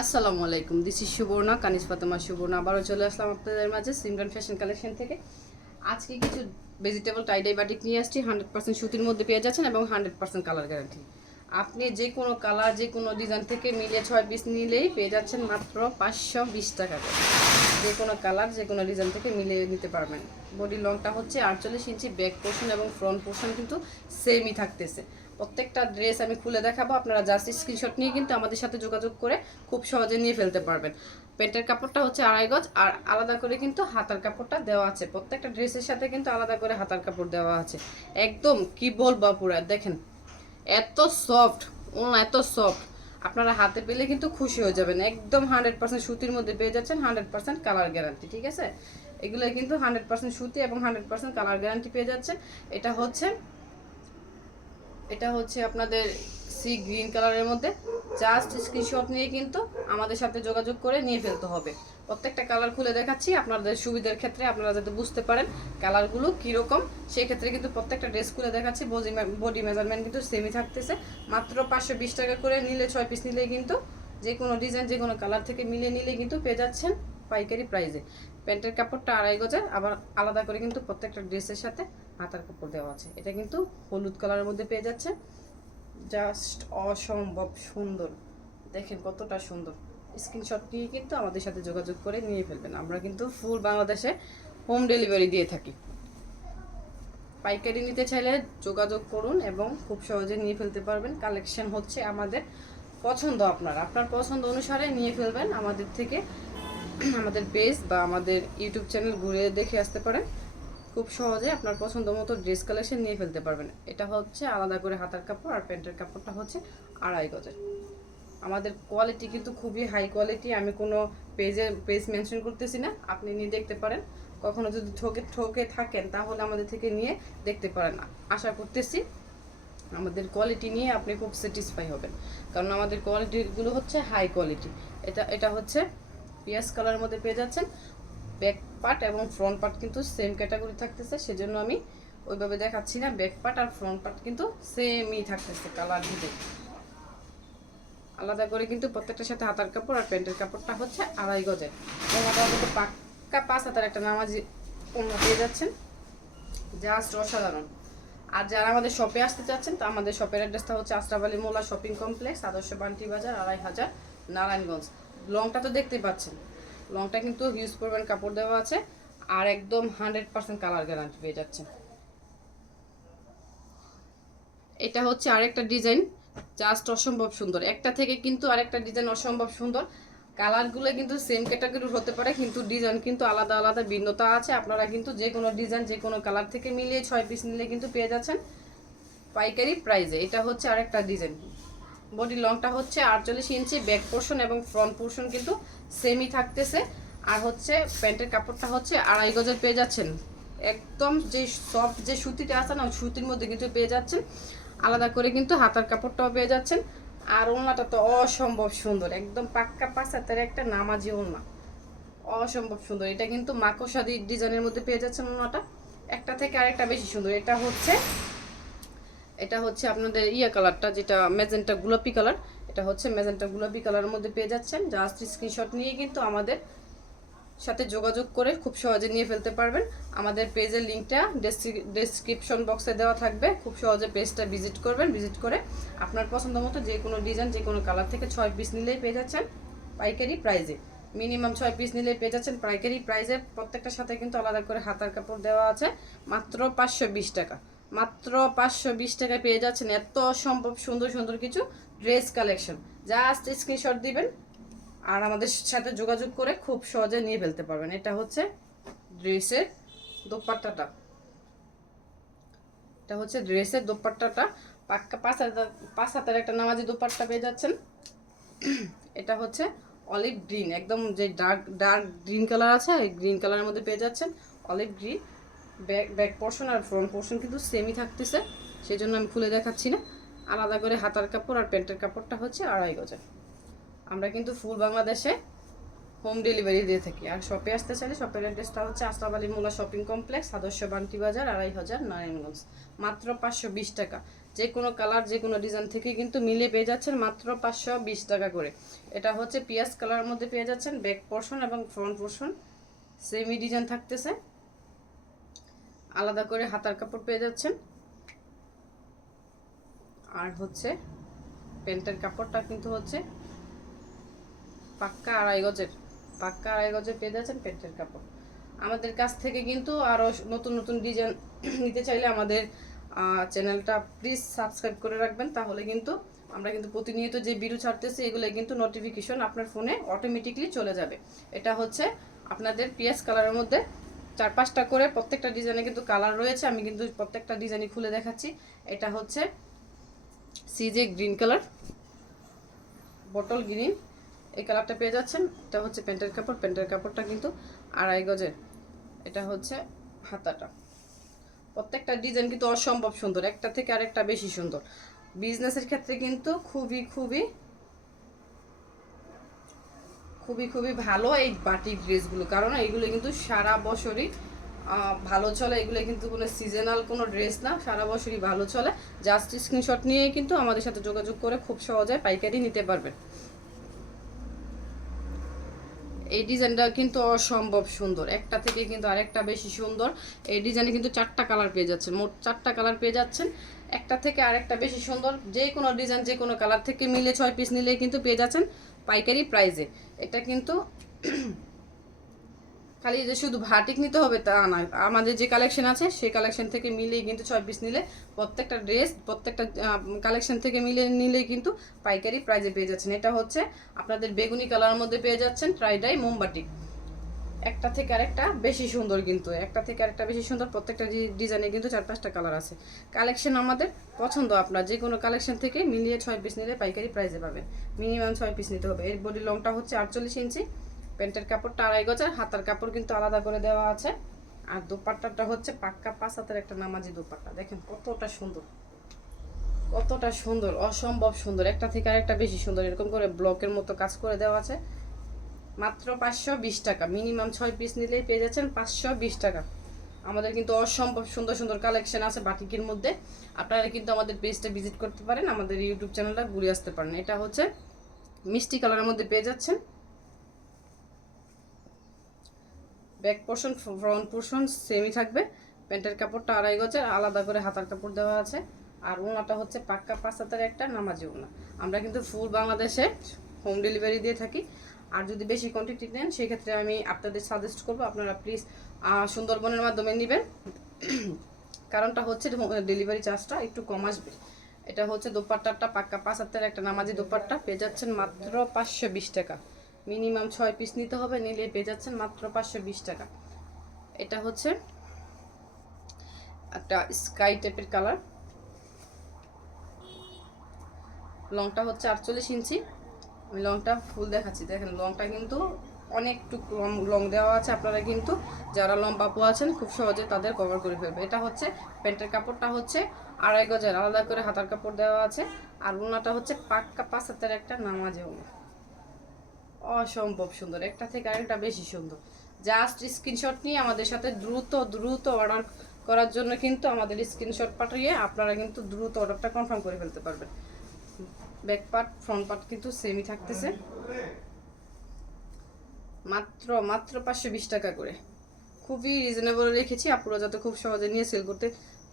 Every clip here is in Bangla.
আসসালামু আলাইকুম, দিস ইজ সুবর্ণা, কানিজ ফাতেমা সুবর্ণা। আবারও চলে আসলাম আপনাদের মাঝে সিমরান ফ্যাশন কালেকশন থেকে। আজকে কিছু ভেজিটেবল টাইডাই বাটিক নিয়ে আসছি। 100% সুতির মধ্যে পেয়ে যাচ্ছেন এবং 100% কালার গ্যারান্টি। আপনি যে কোনো কালার, যে কোনো ডিজাইন থেকে মিলিয়ে 6 পিস নিলেই পেয়ে যাচ্ছেন মাত্র 520 টাকা করে। যে কোনো কালার, যে কোনো ডিজাইন থেকে মিলিয়ে নিতে পারবেন। বডি লংটা হচ্ছে 48 ইঞ্চি, ব্যাক পোর্শন এবং ফ্রন্ট পোর্শন কিন্তু সেমই থাকতেছে। প্রত্যেকটা ড্রেস আমি খুলে দেখাবো, আপনারা জাস্ট স্ক্রিনশট নিয়ে কিন্তু আমাদের সাথে যোগাযোগ করে খুব সহজে নিয়ে ফেলতে পারবেন। প্যান্টের কাপড়টা হচ্ছে 2.5 গজ, আর আলাদা করে কিন্তু হাতার কাপড়টা দেওয়া আছে। প্রত্যেকটা ড্রেসের সাথে কিন্তু আলাদা করে হাতার কাপড় দেওয়া আছে। একদম কি বলবো পুরা, দেখেন এত সফট, এত সফট, আপনারা হাতে পেলে কিন্তু খুশি হয়ে যাবেন। একদম 100% সুতির মধ্যে পেয়ে যাচ্ছেন, 100% কালার গ্যারান্টি। ঠিক আছে, এগুলো কিন্তু 100% সুতি এবং 100% কালার গ্যারান্টি পেয়ে যাচ্ছেন। এটা হচ্ছে আপনাদের সি গ্রিন কালারের মধ্যে। জাস্ট স্ক্রিনশট নিয়ে কিন্তু আমাদের সাথে যোগাযোগ করে নিয়ে ফেলতে হবে। প্রত্যেকটা কালার খুলে দেখাচ্ছি আপনাদের সুবিধার ক্ষেত্রে, আপনারা যাতে বুঝতে পারেন কালারগুলো কীরকম, সেই ক্ষেত্রে কিন্তু প্রত্যেকটা ড্রেস খুলে দেখাচ্ছি। বডি মেজারমেন্ট কিন্তু সেমই থাকতেছে। মাত্র 520 টাকা করে নিলে 6 পিস নিলে কিন্তু যে কোনো ডিজাইন, যে কোনো কালার থেকে মিলিয়ে নিলে কিন্তু পেয়ে যাচ্ছেন পাইকারি প্রাইসে। প্যান্টের কাপড়টা 2.5 গজের, আবার আলাদা করে কিন্তু প্রত্যেকটা ড্রেসের সাথে হাতার কাপড় দেওয়া আছে। এটা কিন্তু হলুদ কালারের মধ্যে পেয়ে যাচ্ছে। জাস্ট অসম্ভব সুন্দর, দেখেন কতটা সুন্দর। স্ক্রিনশট নিয়ে কিন্তু আমাদের সাথে যোগাযোগ করে নিয়ে ফেলবেন। আমরা কিন্তু ফুল বাংলাদেশে হোম ডেলিভারি দিয়ে থাকি। পাইকারি নিতে চাইলে যোগাযোগ করুন এবং খুব সহজে নিয়ে ফেলতে পারবেন। কালেকশন হচ্ছে আমাদের পছন্দ, আপনার পছন্দ অনুসারে নিয়ে ফেলবেন আমাদের থেকে। আমাদের পেজ বা আমাদের ইউটিউব চ্যানেল ঘুরে দেখে আসতে পারেন। খুব সহজে আপনার পছন্দ মতো ড্রেস কালেকশন নিয়ে ফেলতে পারবেন। এটা হচ্ছে আলাদা করে হাতার কাপড়, আর প্যান্টের কাপড়টা হচ্ছে 2.5 গজের। আমাদের কোয়ালিটি কিন্তু খুবই হাই কোয়ালিটি। আমি কোনো পেজ মেনশন করতেছি না, আপনি নিয়ে দেখতে পারেন। কখনো যদি ঠকে থাকেন তাহলে আমাদের থেকে নিয়ে দেখতে পারেন। আশা করতেছি আমাদের কোয়ালিটি নিয়ে আপনি খুব স্যাটিসফাই হবেন, কারণ আমাদের কোয়ালিটিগুলো হচ্ছে হাই কোয়ালিটি। এটা হচ্ছে পিয়াজ কালারের মধ্যে পেয়ে যাচ্ছেন। ব্যাক পার্ট এবং ফ্রন্ট পার্ট কিন্তু সেম ক্যাটাগরি থাকতেছে, সেজন্য আমি ওইভাবে দেখাচ্ছি না। ব্যাক পার্ট আর ফ্রন্ট পার্ট কিন্তু সেমই থাকতেছে কালার দিতে। আলাদা করে কিন্তু প্রত্যেকটার সাথে হাতার কাপড় আর প্যান্টের কাপড়টা হচ্ছে 2.5 গজের। ওনাটা কিন্তু পাক্কা 5 হাতার একটা নামাজি ওনা পেয়ে যাচ্ছেন। জাস্ট অসাধারণ। আর যারা আমাদের শপে আসতে চাচ্ছেন, তো আমাদের শপের অ্যাড্রেসটা হচ্ছে আশরাফ আলী মোল্লা শপিং কমপ্লেক্স, আদর্শ বান্টি বাজার, 2500, নারায়ণগঞ্জ। লংটা তো দেখতেই পাচ্ছেন, লংটা কিন্তু হিউজ পরিমাণ কাপড় দেওয়া আছে, আর একদম 100% কালার গ্যারান্টি পেয়ে যাচ্ছেন। এটা হচ্ছে আরেকটা ডিজাইন, জাস্ট অসম্ভব সুন্দর। একটা থেকে কিন্তু আরেকটা ডিজাইন অসম্ভব সুন্দর। কালারগুলো কিন্তু সেম ক্যাটাগরির হতে পারে, কিন্তু ডিজাইন কিন্তু আলাদা আলাদা ভিন্নতা আছে। আপনারা কিন্তু যে কোনো ডিজাইন, যে কোনো কালার থেকে মিলিয়ে 6 পিস নিলে কিন্তু পেয়ে যাচ্ছেন পাইকারি প্রাইসে। এটা হচ্ছে আরেকটা ডিজাইন। বডি লংটা হচ্ছে 48 ইঞ্চি, ব্যাক পোর্শন এবং ফ্রন্ট পোর্শন কিন্তু সেমই থাকতেছে। আর হচ্ছে প্যান্টের কাপড়টা হচ্ছে 2.5 গজের পেয়ে যাচ্ছেন। একদম যে সফট যে সুতিটা আছে না, ওই সুতির মধ্যে কিন্তু পেয়ে যাচ্ছেন। আলাদা করে কিন্তু হাতার কাপড়টাও পেয়ে যাচ্ছেন। আর ওড়নাটা তো অসম্ভব সুন্দর, একদম পাক্কা 5 হাতের একটা নামাজি ওড়না, অসম্ভব সুন্দর। এটা কিন্তু মাকড়সাদি ডিজাইনের মধ্যে পেয়ে যাচ্ছেন। ওড়নাটা একটা থেকে আরেকটা বেশি সুন্দর। এটা হচ্ছে আপনাদের কালারটা, যেটা ম্যাজেন্টা গোলাপি কালার, এটা হচ্ছে ম্যাজেন্টা গোলাপি কালারের মধ্যে পেয়ে যাচ্ছেন। জাস্ট স্ক্রিনশট নিয়ে কিন্তু আমাদের সাথে যোগাযোগ করে খুব সহজে নিয়ে ফেলতে পারবেন। আমাদের পেজের লিঙ্কটা ডেসক্রিপশন বক্সে দেওয়া থাকবে। খুব সহজে পেজটা ভিজিট করবেন। ভিজিট করে আপনার পছন্দ মতো যে কোনো ডিজাইন, যে কোনো কালার থেকে 6 পিস নিলেই পেয়ে যাচ্ছেন পাইকারি প্রাইজে। মিনিমাম 6 পিস নিলেই পেয়ে যাচ্ছেন পাইকারি প্রাইজে। প্রত্যেকটার সাথে কিন্তু আলাদা করে হাতার কাপড় দেওয়া আছে। মাত্র 520 টাকা, মাত্র 520 টাকায় পেয়ে যাচ্ছেন এত অসম্ভব সুন্দর সুন্দর কিছু ড্রেস কালেকশন। জাস্ট স্ক্রিনশট দিবেন আর আমাদের সাথে যোগাযোগ করে খুব সহজে নিয়ে ফেলতে পারবেন। এটা হচ্ছে ড্রেসের দোপাট্টাটা, এটা হচ্ছে ড্রেসের দোপাট্টাটা। পাক্কা 5 হাতের একটা নামাজি দোপাট্টা পেয়ে যাচ্ছেন। এটা হচ্ছে অলিভ গ্রিন, একদম যে ডার্ক গ্রিন কালার আছে, এই গ্রিন কালারের মধ্যে পেয়ে যাচ্ছেন অলিভ গ্রিন। ব্যাক পোর্শন আর ফ্রন্ট পোর্শন কিন্তু সেমই থাকতেছে, সেই জন্য আমি খুলে দেখাচ্ছি না। আলাদা করে হাতার কাপড় আর প্যান্টের কাপড়টা হচ্ছে 2.5 গজের। আমরা কিন্তু ফুল বাংলাদেশে হোম ডেলিভারি দিয়ে থাকি। আর শপে আসতে চাইলে শপের অ্যাড্রেসটা হচ্ছে আশরাফ আলী মোল্লা শপিং কমপ্লেক্স, আদর্শ বান্টি বাজার, 2500, নারায়ণগঞ্জ। মাত্র 520 টাকা। যে কোনো কালার যে কোনো ডিজাইন থেকে কিন্তু মিলে পেয়ে যাচ্ছেন মাত্র 520 টাকা করে। এটা হচ্ছে পিয়াজ কালারের মধ্যে পেয়ে যাচ্ছেন। ব্যাক পোর্শন এবং ফ্রন্ট পোর্শন সেমি ডিজাইন থাকতেছে, আলাদা করে হাতার কাপড় পেয়ে যাচ্ছেন। আর হচ্ছে প্যান্টের কাপড়টা কিন্তু হচ্ছে পাক্কা আড়াই গজের পেয়ে যাচ্ছেন প্যান্টের কাপড়। আমাদের কাছ থেকে কিন্তু আরও নতুন নতুন ডিজাইন নিতে চাইলে আমাদের চ্যানেলটা প্লিজ সাবস্ক্রাইব করে রাখবেন, তাহলে কিন্তু আমরা কিন্তু প্রতিনিয়ত যে ভিডিও ছাড়তেছি এগুলো কিন্তু নোটিফিকেশন আপনার ফোনে অটোমেটিকলি চলে যাবে। এটা হচ্ছে আপনাদের পিএস কালারের মধ্যে 4-5টা করে প্রত্যেকটা ডিজাইনে কিন্তু কালার রয়েছে, আমি কিন্তু প্রত্যেকটা ডিজাইনই খুলে দেখাচ্ছি। এটা হচ্ছে সিজে গ্রিন কালার, বটল গ্রিন, এই কালারটা পেয়ে যাচ্ছেন। এটা হচ্ছে প্যান্টের কাপড়, প্যান্টের কাপড়টা কিন্তু আড়াই গজের। এটা হচ্ছে হাতাটা। প্রত্যেকটা ডিজাইন কিন্তু অসম্ভব সুন্দর, একটা থেকে আরেকটা বেশি সুন্দর। বিজনেসের ক্ষেত্রে কিন্তু খুবই খুবই খুবই খুবই ভালো এই বাটিক ড্রেসগুলো, কারণ এইগুলো কিন্তু সারা বছরই ভালো চলে। এগুলো কিন্তু কোনো সিজনাল কোনো ড্রেস না, সারা বছরই ভালো চলে। জাস্ট স্ক্রিনশট নিয়ে কিন্তু আমাদের সাথে যোগাযোগ করে খুব সহজে পাইকারি নিতে পারবেন। এই ডিজাইনটা কিন্তু অসম্ভব সুন্দর, একটা থেকে কিন্তু আরেকটা বেশি সুন্দর। এই ডিজাইনে কিন্তু 4টা কালার পেয়ে যাচ্ছেন, মোট 4টা কালার পেয়ে যাচ্ছেন। একটা থেকে আরেকটা বেশি সুন্দর, যে কোনো ডিজাইন যে কোনো কালার থেকে মিলে 6 পিস নিলে কিন্তু পেয়ে যাচ্ছেন পাইকারি প্রাইজে। এটা কিন্তু খালি যে শুধু ভাটিক নিতে হবে তা না, আমাদের যে কালেকশন আছে সেই কালেকশন থেকে মিলেই কিন্তু 6 পিস নিলে প্রত্যেকটা ড্রেস প্রত্যেকটা কালেকশন থেকে মিলে নিলেই কিন্তু পাইকারি প্রাইজে পেয়ে যাচ্ছেন। এটা হচ্ছে আপনাদের বেগুনি কালারের মধ্যে পেয়ে যাচ্ছেন ট্রাইডাই মোমবাটিক। একটা থেকে আরেকটা বেশি সুন্দর, কিন্তু একটা থেকে আরেকটা বেশি সুন্দর। প্রত্যেকটা ডিজাইনে কিন্তু 4-5টা কালার আছে। কালেকশন আমাদের পছন্দ, আপনার যে কোনো কালেকশন থেকে মিলিয়ে 6 পিস নিলে পাইকারি প্রাইজে পাবেন। মিনিমাম 6 পিস নিতে হবে। এর বডি লংটা হচ্ছে 48 ইঞ্চি, প্যান্টের কাপড়টা আড়াই গজের, হাতার কাপড় কিন্তু আলাদা করে দেওয়া আছে। আর দোপাট্টাটা হচ্ছে পাক্কা 5 হাতের একটা নামাজি দোপাট্টা। দেখেন কতটা সুন্দর, কতটা সুন্দর, অসম্ভব সুন্দর। একটা থেকে আরেকটা বেশি সুন্দর, এরকম করে ব্লকের মতো কাজ করে দেওয়া আছে। মাত্র 520 টাকা, মিনিমাম 6 পিস নিলেই পেয়ে যাচ্ছেন 520 টাকা। আমাদের কিন্তু অসম্ভব সুন্দর সুন্দর কালেকশন আছে বাটিকের মধ্যে। আপনারা কিন্তু আমাদের পেজটা ভিজিট করতে পারেন, আমাদের ইউটিউব চ্যানেলটা ঘুরে আসতে পারেন। এটা হচ্ছে মিষ্টি কালারের মধ্যে পেয়ে যাচ্ছেন। ব্যাক পোর্শন ফ্রন্ট পোর্শন সেমই থাকবে। প্যান্টের কাপড়টা আড়াই গজের, আলাদা করে হাতার কাপড় দেওয়া আছে। আর ওনাটা হচ্ছে পাক্কা 5 হাতের একটা নামাজি ওনা। আমরা কিন্তু ফুল বাংলাদেশে হোম ডেলিভারি দিয়ে থাকি। আর যদি বেশি কোয়ান্টিটি নেন সেক্ষেত্রে আমি আপনাদের সাজেস্ট করবো আপনারা প্লিজ সুন্দরবনের মাধ্যমে নেবেন, কারণটা হচ্ছে ডেলিভারি চার্জটা একটু কম আসবে। এটা হচ্ছে দোপাট্টাটা পাক্কা 5 হাতের একটা নামাজি দোপাট্টা, পেয়ে যাচ্ছেন মাত্র 520 টাকা। মিনিমাম 6 পিস নিতে হবে, নিলে পেয়ে যাচ্ছেন মাত্র 520 টাকা। এটা হচ্ছে একটা স্কাই টাইপের কালার, লংটা হচ্ছে 48 ইঞ্চি। আমি লংটা ফুল দেখাচ্ছি, দেখেন লংটা কিন্তু অনেকটুকু লং দেওয়া আছে। আপনারা কিন্তু যারা লম্বা পো আছেন খুব সহজে তাদের কভার করে ফেলবে। এটা হচ্ছে প্যান্টের কাপড়টা হচ্ছে আড়াই গজের, আলাদা করে হাতার কাপড় দেওয়া আছে। আর ওনাটা হচ্ছে পাক্কা 5 হাতের একটা নামাজে ওনা। অসম্ভব সুন্দর, একটা থেকে আরেকটা বেশি সুন্দর। জাস্ট স্ক্রিনশট নিয়ে আমাদের সাথে দ্রুত দ্রুত অর্ডার করার জন্য কিন্তু আমাদের স্ক্রিনশট পাঠিয়ে আপনারা কিন্তু দ্রুত অর্ডারটা কনফার্ম করে ফেলতে পারবেন। ব্যাক পার্ট ফ্রন্ট পার্ট কিন্তু সেমই থাকতেছে। মাত্র মাত্র 520 টাকা করে, খুবই রিজনেবল রেখেছি। আপনারা যাতে খুব সহজে নিয়ে সেল করতে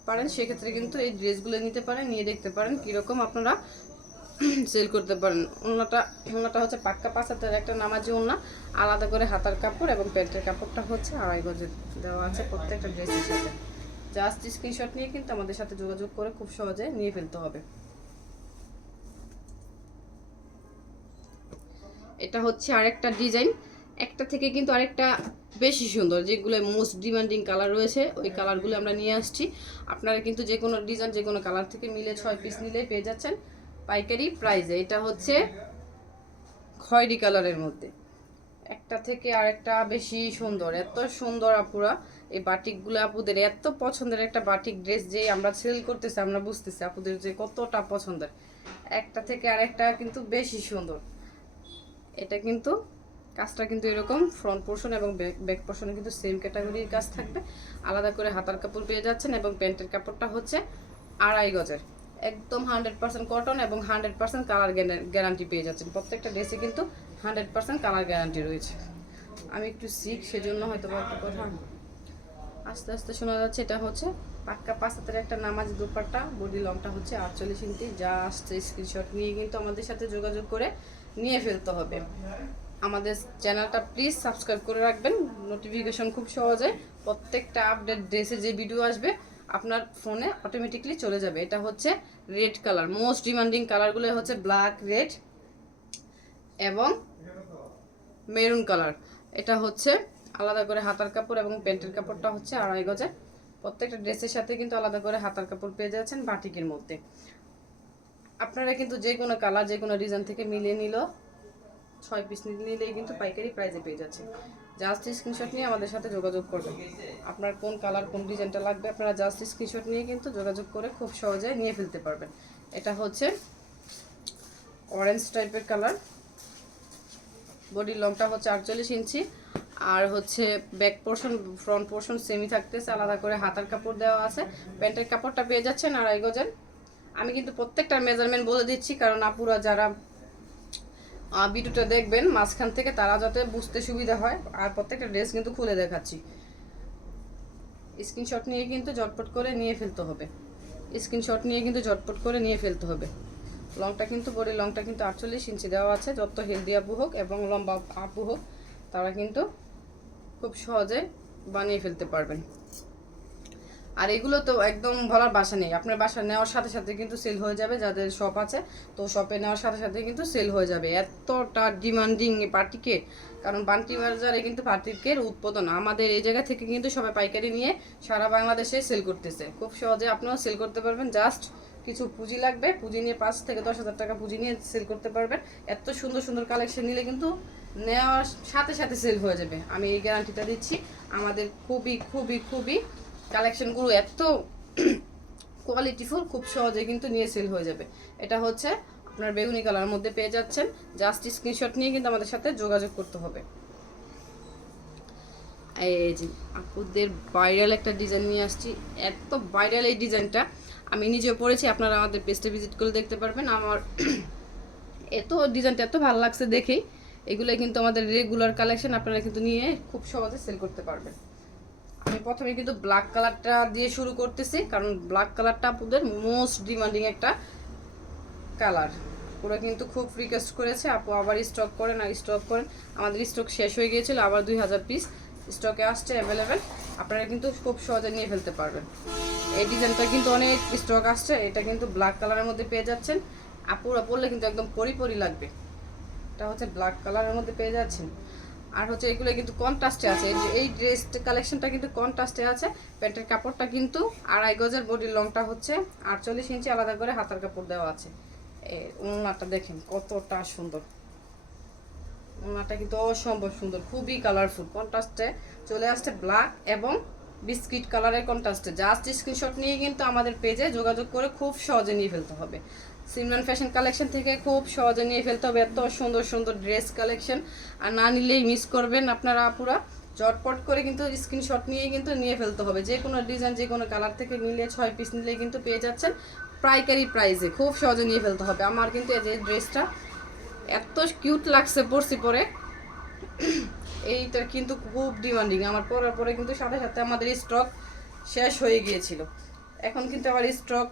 পারেন সেক্ষেত্রে কিন্তু এই ড্রেসগুলো নিতে পারেন, নিয়ে দেখতে পারেন কীরকম আপনারা সেল করতে পারেন। ওনাটা হচ্ছে পাক্কা 5 হাতের একটা নামাজি ওনা, আলাদা করে হাতার কাপড় এবং প্যান্টের কাপড়টা হচ্ছে আড়াই গজের দেওয়া আছে প্রত্যেকটা ড্রেসের সাথে। জাস্ট স্ক্রিনশট নিয়ে কিন্তু আমাদের সাথে যোগাযোগ করে খুব সহজে নিয়ে ফেলতে হবে। এটা হচ্ছে আরেকটা ডিজাইন, একটা থেকে কিন্তু আরেকটা বেশি সুন্দর। যেগুলো মোস্ট ডিমান্ডিং কালার রয়েছে ওই কালারগুলো আমরা নিয়ে আসছি। আপনারা কিন্তু যে কোনো ডিজাইন যে কোনো কালার থেকে মিলে 6 পিস নিলে পেয়ে যাচ্ছেন পাইকারি প্রাইজে। এটা হচ্ছে খয়েরি কালারের মধ্যে, একটা থেকে আরেকটা বেশি সুন্দর, এত সুন্দর। আপুরা এই বাটিকগুলো আপুদের এত পছন্দের একটা বাটিক ড্রেস যে আমরা সেল করতেছি, আমরা বুঝতেছি আপুদের যে কতটা পছন্দের। একটা থেকে আরেকটা কিন্তু বেশি সুন্দর। এটা কিন্তু কাজটা কিন্তু এরকম, ফ্রন্ট পোর্শন এবং ব্যাক পোর্শনে কিন্তু সেম ক্যাটাগরির কাজ থাকবে। আলাদা করে হাতার কাপড় পেয়ে যাচ্ছেন এবং প্যান্টের কাপড়টা হচ্ছে আড়াই গজের। একদম 100% কটন এবং 100% কালার গ্যারান্টি পেয়ে যাচ্ছেন। প্রত্যেকটা ড্রেসে কিন্তু 100% কালার গ্যারান্টি রয়েছে। আমি একটু শিখ, সেজন্য হয়তো বা একটা কথা আস্তে আস্তে শোনা যাচ্ছে। এটা হচ্ছে পাক্কা 5 হাতের একটা নামাজি দুপাট্টা, বডি লংটা হচ্ছে 48 ইঞ্চি। জাস্ট স্ক্রিনশট নিয়ে কিন্তু আমাদের সাথে যোগাযোগ করে নিয়ে ফেলতে হবে। আমাদের চ্যানেলটা প্লিজ সাবস্ক্রাইব করে রাখবেন, নোটিফিকেশন খুব সহজে প্রত্যেকটা আপডেট ড্রেসে যে ভিডিও আসবে আপনার ফোনে অটোমেটিকলি চলে যাবে। এটা হচ্ছে রেড কালার, মোস্ট ডিমান্ডিং কালারগুলো হচ্ছে ব্ল্যাক, রেড এবং মেরুন কালার। এটা হচ্ছে আলাদা করে হাতার কাপড় এবং প্যান্টের কাপড়টা হচ্ছে 2.5 গজের। প্রত্যেকটা ড্রেসের সাথে কিন্তু আলাদা করে হাতার কাপড় পেয়ে যাচ্ছেন বাটিকের মধ্যে। আপনারা কিন্তু যে কোনো কালার, যে কোনো ডিজাইন থেকে মিলিয়ে নিল 6 পিস নিলেই কিন্তু পাইকারি প্রাইসে পেয়ে যাচ্ছে। জাস্ট স্ক্রিনশট নিয়ে আমাদের সাথে যোগাযোগ করবেন। আপনার কোন কালার, কোন ডিজাইনটা লাগবে আপনারা জাস্ট স্ক্রিনশট নিয়ে কিন্তু যোগাযোগ করে খুব সহজে নিয়ে ফেলতে পারবেন। এটা হচ্ছে অরেঞ্জ টাইপের কালার, বডি লংটা হচ্ছে 48 ইঞ্চি। আর হচ্ছে back portion, front portion semi থাকতেছে, আলাদা করে হাতার কাপড় দেওয়া আছে। প্যান্টের কাপড়টা পেয়ে যাচ্ছেন 2.5 গজের। আমি কিন্তু প্রত্যেকটার মেজারমেন্ট বলে দিচ্ছি, কারণ আপুরা যারা ভিডিওটা দেখবেন মাঝখান থেকে তারা যাতে বুঝতে সুবিধা হয়। আর প্রত্যেকটা ড্রেস কিন্তু খুলে দেখাচ্ছি। স্ক্রিনশট নিয়ে কিন্তু ঝটপট করে নিয়ে ফেলতে হবে। স্ক্রিনশট নিয়ে কিন্তু ঝটপট করে নিয়ে ফেলতে হবে। লংটা কিন্তু, বডি লংটা কিন্তু 48 ইঞ্চি দেওয়া আছে। যত হেলদি আপু হোক এবং লম্বা আপু হোক তারা কিন্তু খুব সহজে বানিয়ে ফেলতে পারবেন। আর এগুলো তো একদম বলার বাসা নেই, আপনার বাসা নেওয়ার সাথে সাথে কিন্তু সেল হয়ে যাবে। যাদের শপ আছে তো শপে নেওয়ার সাথে সাথে কিন্তু সেল হয়ে যাবে। এতটা ডিমান্ডিং পার্টিকে, কারণ বান্টি বাজারে কিন্তু পার্টিকের উৎপাদন আমাদের এই জায়গা থেকে কিন্তু সবাই পাইকারি নিয়ে সারা বাংলাদেশে সেল করতেছে। খুব সহজে আপনিও সেল করতে পারবেন। জাস্ট কিছু পুঁজি লাগবে, পুঁজি নিয়ে 5 থেকে 10,000 টাকা পুঁজি নিয়ে সেল করতে পারবেন। এত সুন্দর সুন্দর কালেকশন নিলে কিন্তু নেওয়ার সাথে সাথে সেল হয়ে যাবে, আমি এই গ্যারান্টিটা দিচ্ছি। আমাদের খুবই খুবই খুবই কালেকশনগুলো এত কোয়ালিটিফুল, খুব সহজে কিন্তু নিয়ে সেল হয়ে যাবে। এটা হচ্ছে আপনার বেগুনি কালার মধ্যে পেয়ে যাচ্ছেন। জাস্ট স্ক্রিনশট নিয়ে কিন্তু আমাদের সাথে যোগাযোগ করতে হবে। এই যে আপুদের ভাইরাল একটা ডিজাইন নিয়ে আসছি। এত ভাইরাল এই ডিজাইনটা আমি নিজেও পড়েছি, আপনারা আমাদের পেজটা ভিজিট করে দেখতে পারবেন। আমার এত ডিজাইনটা এত ভালো লাগছে দেখেই। এগুলো কিন্তু আমাদের রেগুলার কালেকশন, আপনারা কিন্তু নিয়ে খুব সহজে সেল করতে পারবেন। আমি প্রথমে কিন্তু ব্ল্যাক কালারটা দিয়ে শুরু করতেছি, কারণ ব্ল্যাক কালারটা আপুদের মোস্ট ডিমান্ডিং একটা কালার। পুরো কিন্তু খুব রিকোয়েস্ট করেছে আপু আবার স্টক করেন, আর স্টক করেন। আমাদের স্টক শেষ হয়ে গিয়েছিল, আবার 2000 পিস স্টকে আসছে অ্যাভেলেবেল। আপনারা কিন্তু খুব সহজে নিয়ে ফেলতে পারবেন। এই ডিজাইনটা কিন্তু অনেক স্টক আসছে। এটা কিন্তু ব্ল্যাক কালারের মধ্যে পেয়ে যাচ্ছেন। আপুরা পরলে কিন্তু একদম পরি লাগবে। এটা হচ্ছে ব্ল্যাক কালারের মধ্যে পেয়ে যাচ্ছেন। আর হচ্ছে এগুলো কিন্তু কন্ট্রাস্টে আছে। এই ড্রেস কালেকশনটা কিন্তু কন্ট্রাস্টে আছে। প্যান্টের কাপড়টা কিন্তু 2.5 গজের, বডির লংটা হচ্ছে 48 ইঞ্চি, আলাদা করে হাতার কাপড় দেওয়া আছে। ওড়নাটা দেখেন কতটা সুন্দর, ওড়নাটা কিন্তু অসম্ভব সুন্দর, খুবই কালারফুল। কন্ট্রাস্টে চলে আসছে ব্ল্যাক এবং বিস্কিট কালারের কন্ট্রাস্টে। জাস্ট স্ক্রিনশট নিয়ে কিন্তু আমাদের পেজে যোগাযোগ করে খুব সহজে নিয়ে ফেলতে হবে। সিমরান ফ্যাশন কালেকশন থেকে খুব সহজে নিয়ে ফেলতে হবে এত সুন্দর সুন্দর ড্রেস কালেকশন। আর না নিলেই মিস করবেন আপনারা আপুরা। চটপট করে কিন্তু স্ক্রিনশট নিয়ে কিন্তু নিয়ে ফেলতে হবে। যে কোনো ডিজাইন, যে কোনো কালার থেকে নিলে 6 পিস নিলে কিন্তু পেয়ে যাচ্ছেন পাইকারি প্রাইসে। খুব সহজে নিয়ে ফেলতে হবে। আমার কিন্তু এই যে ড্রেসটা এত কিউট লাগছে পরছি পরে, এইটার কিন্তু খুব ডিমান্ডিং। আমার পরার পরে কিন্তু সাথে সাথে আমাদের স্টক শেষ হয়ে গিয়েছিল। এখন কিন্তু আবার স্টক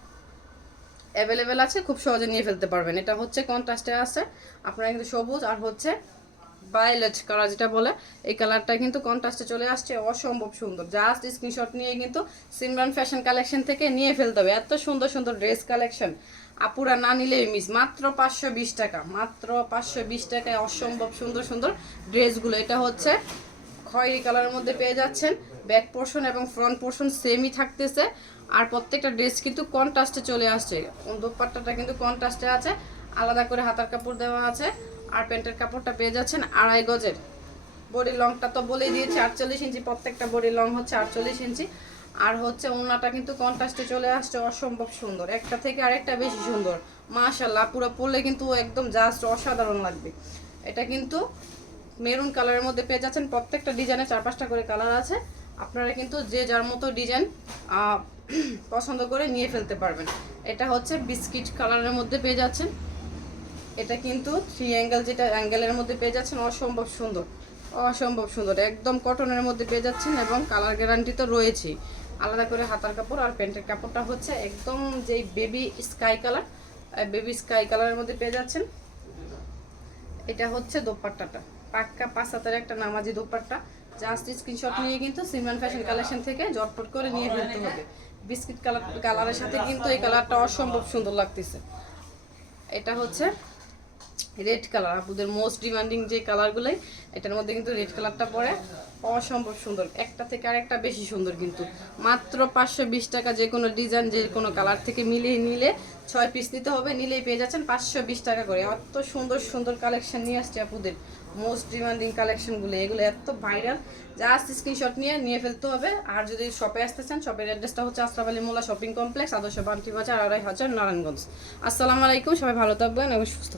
অ্যাভেলেবেল আছে, খুব সহজে নিয়ে ফেলতে পারবেন। এটা হচ্ছে কন্ট্রাস্টে আছে, আপনারা কিন্তু সবুজ আর হচ্ছে ভায়োলেট কালার যেটা বলে, এই কালারটা কিন্তু কন্ট্রাস্টে চলে আসছে, অসম্ভব সুন্দর। জাস্ট স্ক্রিনশট নিয়ে কিন্তু সিমরান ফ্যাশন কালেকশন থেকে নিয়ে ফেলতে হবে। এত সুন্দর সুন্দর ড্রেস কালেকশন আপুরা না নিলে মিস। মাত্র 520 টাকা, মাত্র 520 টাকায় অসম্ভব সুন্দর সুন্দর ড্রেসগুলো। এটা হচ্ছে খয়েরি কালারের মধ্যে পেয়ে যাচ্ছেন। ব্যাক পোর্শন এবং ফ্রন্ট পোর্শন সেমই থাকতেছে। আর প্রত্যেকটা ড্রেস কিন্তু কন্ট্রাস্টে চলে আসছে। দোপাট্টাটা কিন্তু কন্ট্রাস্টে আছে, আলাদা করে হাতার কাপড় দেওয়া আছে। আর প্যান্টের কাপড়টা পেয়ে যাচ্ছেন 2.5 গজের। বডির লংটা তো বলেই দিয়েছি 48 ইঞ্চি, প্রত্যেকটা বডির লং হচ্ছে 48 ইঞ্চি। আর হচ্ছে ওড়নাটা কিন্তু কন্ট্রাস্টে চলে আসছে, অসম্ভব সুন্দর। একটা থেকে আরেকটা বেশি সুন্দর, মাশাআল্লাহ। পুরো পরলে কিন্তু একদম জাস্ট অসাধারণ লাগবে। এটা কিন্তু মেরুন কালারের মধ্যে পেয়ে যাচ্ছেন। প্রত্যেকটা ডিজাইনে 4-5টা করে কালার আছে। আপনারা কিন্তু যে যার মতো ডিজাইন পছন্দ করে নিয়ে ফেলতে পারবেন। এটা হচ্ছে বিস্কিট কালারের মধ্যে পেয়ে যাচ্ছেন। এটা কিন্তু 3 অ্যাঙ্গেল, যেটা অ্যাঙ্গেলের মধ্যে পেয়ে যাচ্ছেন, অসম্ভব সুন্দর, অসম্ভব সুন্দর, একদম কটনের মধ্যে পেয়ে যাচ্ছেন এবং কালার গ্যারান্টি তো রয়েছেই। আলাদা করে হাতার কাপড় আর প্যান্টের কাপড়টা হচ্ছে একদম যেই baby sky colour, baby sky কালারের মধ্যে পেয়ে যাচ্ছেন। এটা হচ্ছে দোপাট্টাটা, পাক্কা 5 হাতের একটা নামাজি দোপাট্টা। জাস্ট স্ক্রিনশট নিয়ে কিন্তু সিমরান ফ্যাশন কালেকশন থেকে ঝটপট করে নিয়ে ফেলতে হবে। বিস্কিট কালারের সাথে কিন্তু এই কালারটা অসম্ভব সুন্দর লাগতেছে। এটা হচ্ছে রেড কালার, আপুদের মোস্ট ডিমান্ডিং যে কালারগুলোই, এটার মধ্যে কিন্তু রেড কালারটা পরে অসম্ভব সুন্দর, একটা থেকে আরেকটা বেশি সুন্দর। কিন্তু মাত্র 520 টাকা, যে কোনো ডিজাইন যে কোনো কালার থেকে মিলিয়ে নিলে 6 পিস নিতে হবে, নিলেই পেয়ে যাচ্ছেন 520 টাকা করে। এত সুন্দর সুন্দর কালেকশন নিয়ে আসছে আপুদের, মোস্ট ডিমান্ডিং কালেকশনগুলো, এগুলো এত ভাইরাল। জাস্ট স্ক্রিনশট নিয়ে ফেলতে হবে। আর যদি শপে আসতে চান, শপের অ্যাড্রেসটা হচ্ছে আশরাফ আলী মোল্লা শপিং কমপ্লেক্স, আদর্শ বান্টি বাজার, 2500 নারায়ণগঞ্জ। আসসালামু আলাইকুম, সবাই ভালো থাকবেন এবং সুস্থ থাকবেন।